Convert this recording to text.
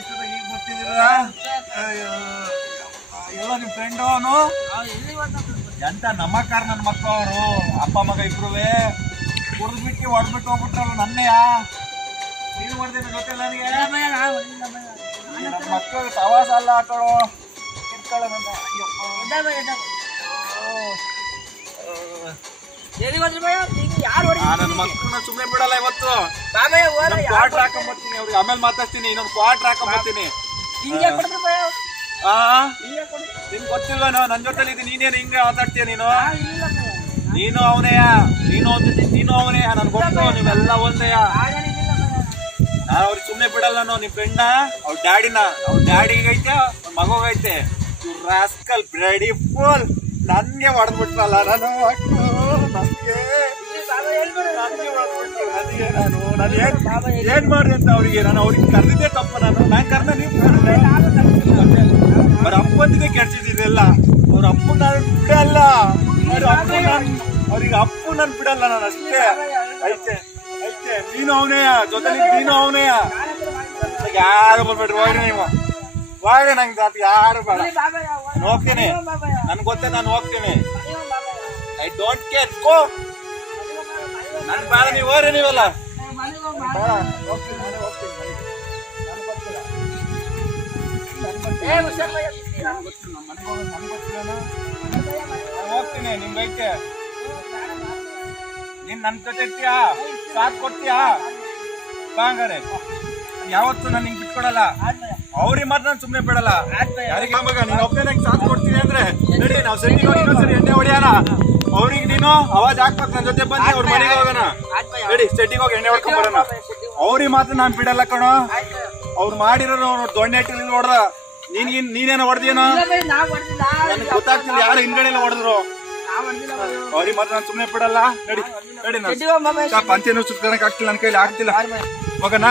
ಇಷ್ಟೊತ್ತಾಗ ಈಗ ಬರ್ತಿದ್ದೀರಾ? ಎಲ್ಲ ನಿಮ್ ಫ್ರೆಂಡ್ ಅವನು ಎಂತ ನಮ್ಮ ಕಾರ್ ನನ್ನ ಮಕ್ಕಳು ಅವರು ಅಪ್ಪ ಮಗ ಇಬ್ರುವೆ ಕುಡಿದ್ಬಿಟ್ಟು ಹೊಡ್ಬಿಟ್ಟು ಹೋಗ್ಬಿಟ್ರಲ್ಲ ನನ್ನೆಯ ನೀನು ಮಾಡ್ದೇನೆ ಗೊತ್ತಿಲ್ಲ ನನಗೆ. ನನ್ನ ಮಕ್ಕಳು ಸವಾಸ ಅಲ್ಲ ಹಾಕೊಳ್ಳೋ ಇಟ್ಕೊಳ್ಳ ನನ್ನ ನನ್ನ ಮಕ್ಕಳನ್ನ ಸುಮ್ಮನೆ ಬಿಡಲ್ಲ ಇವತ್ತು. ಕ್ವಾರ್ಟರ್ ಹಾಕೊಂಡ್ಬರ್ತೀನಿ ಅವ್ರಿಗೆ, ಆಮೇಲೆ ಮಾತಾಡ್ತೀನಿ. ಇನ್ನೊಂದು ಕ್ವಾರ್ಟರ್ ಹಾಕೊಂಡ್ಬರ್ತೀನಿ. ನಿನ್ ಗೊತ್ತಿಲ್ವ ನನ್ ಜೊತೆಲಿ ಇದ್ದೀನಿ, ನೀನೇನು ಹಿಂಗೆ ಮಾತಾಡ್ತೀಯ ನೀನು? ನೀನು ಅವನೆಯ, ನೀನು ಅವನೆಯ, ನನ್ ಗೊತ್ತು ನೀವೆಲ್ಲ ಒಂದೆಯ. ನಾನು ಅವ್ರಿಗೆ ಸುಮ್ಮನೆ ಬಿಡಲ್ಲ. ನಾನು ನಿಮ್ ಫ್ರೆಂಡ್ನ ಅವ್ರ ಡ್ಯಾಡಿನ, ಅವ್ರ ಡ್ಯಾಡಿಗೈತೆ ಅವ್ರ ಮಗೋಗೈತೆ. ರಾಸ್ಕಲ್ ಬ್ಲಡಿ ಫುಲ್ ನನ್ಗೆ ಹೊಡೆದ್ಬಿಟ್ರಲ್ಲ. ನಾನು ಏನ್ ಮಾಡಿದೆ ಅಂತ ಅವ್ರಿಗೆ ನಾನು ಅವ್ರಿಗೆ ಕರೆದಿದ್ದೆ ತಪ್ಪ. ನಾನು ಕರ್ದ ನೀವು ಅವ್ರ ಅಪ್ಪಂದಿಗೆ ಕೆಡ್ಸಿದ್ದೀರಲ್ಲ. ಅವ್ರ ಅಪ್ಪ ನಾನು ಬಿಡಲ್ಲ, ಅವ್ರಿಗೆ ಅಪ್ಪು ನಾನು ಬಿಡಲ್ಲ. ನಾನು ಅಷ್ಟೇ ಐತೆ ಐತೆ. ನೀನು ಅವನೇ ಜೊತೆಲಿ, ನೀನು ಅವನೇ. ಯಾರು ಬರ್ಬೇಡ್ರಿ, ಹೋಗ್ರಿ ನೀವು ಹೋಗ್ರಿ. ನಂಗೆ ಅದು ಯಾರು ಬೇಡ. ನಾನು ಹೋಗ್ತೀನಿ, ನನ್ಗೆ ಗೊತ್ತೇ, ನಾನು ಹೋಗ್ತೀನಿ. ಐ ಡೋಂಟ್ ಕೇರ್, ಗೋ. ನನ್ ಬೇಡ, ನೀವು ಹೋಗ್ರಿ. ನೀವಲ್ಲ ಹೋಗ್ತೀನಿ. ನಿಮ್ಗೈತೆ, ನೀನ್ ನನ್ ಜೊತೆ ಇರ್ತೀಯಾ, ಸಾಥ್ ಕೊಡ್ತೀಯಾ? ಬಾಂಗಾರೆ ಯಾವತ್ತು ನಾನು ನಿಂಗೆ ಬಿಟ್ಕೊಡಲ್ಲ. ಅವ್ರಿಗೆ ಮಾತ್ರ ನಾನು ಸುಮ್ನೆ ಬಿಡಲ್ಲ. ಯಾರಿಗೆ ಮಗ ನೀನ್ ಒಬ್ಬನೇ ನಂಗೆ ಸಾಥ್ ಕೊಡ್ತೀನಿ ಅಂದ್ರೆ ನಡಿ, ನಾವು ಸೆಟ್ಟಿಗೆ ಹೋಗಿ ಇನ್ನೊಂದ್ಸರಿ ಎಣ್ಣೆ ಹೊಡಿಯೋಣ. ಅವ್ರಿಗೆ ನೀನು ಅವಾಜ್ ಹಾಕ್ಬೇಕು, ನನ್ನ ಜೊತೆ ಬಂದು ಅವ್ರ ಮನೆಗೆ ಹೋಗೋಣ. ನಡಿ, ಸೆಟ್ಟಿಗೆ ಹೋಗಿ ಎಣ್ಣೆ ಹೊಡ್ಕೊಂಡ್ ಬರೋಣ. ಅವ್ರಿಗೆ ಮಾತ್ರ ನಾನು ಬಿಡಲ್ಲ ಕಣೋ. ಅವ್ರು ಮಾಡಿರೋ ದೊಣ್ಣೆ ಇಟ್ಟಿಲ್ಲ ಹೊಡೆದ. ನೀನೇನೋ ಹೊಡೆದೇನೋ ನನಗೆ ಗೊತ್ತಾಗ್ತಿಲ್ಲ. ಯಾರು ಹಿಂದ್ಗಡೆ ಎಲ್ಲ ಹೊಡೆದ್ರು. ಅವ್ರಿಗೆ ಮಾತ್ರ ನಾನು ಸುಮ್ಮನೆ ಬಿಡಲ್ಲ. ನಡಿ ನಡಿ, ನಾನು ಪಂಚೆನೂ ಸುತ್ಕೊಳಕ್ ಆಗ್ತಿಲ್ಲ, ನನ್ನ ಕೈಲಿ ಆಗ್ತಿಲ್ಲ. ಹೋಗೋಣ.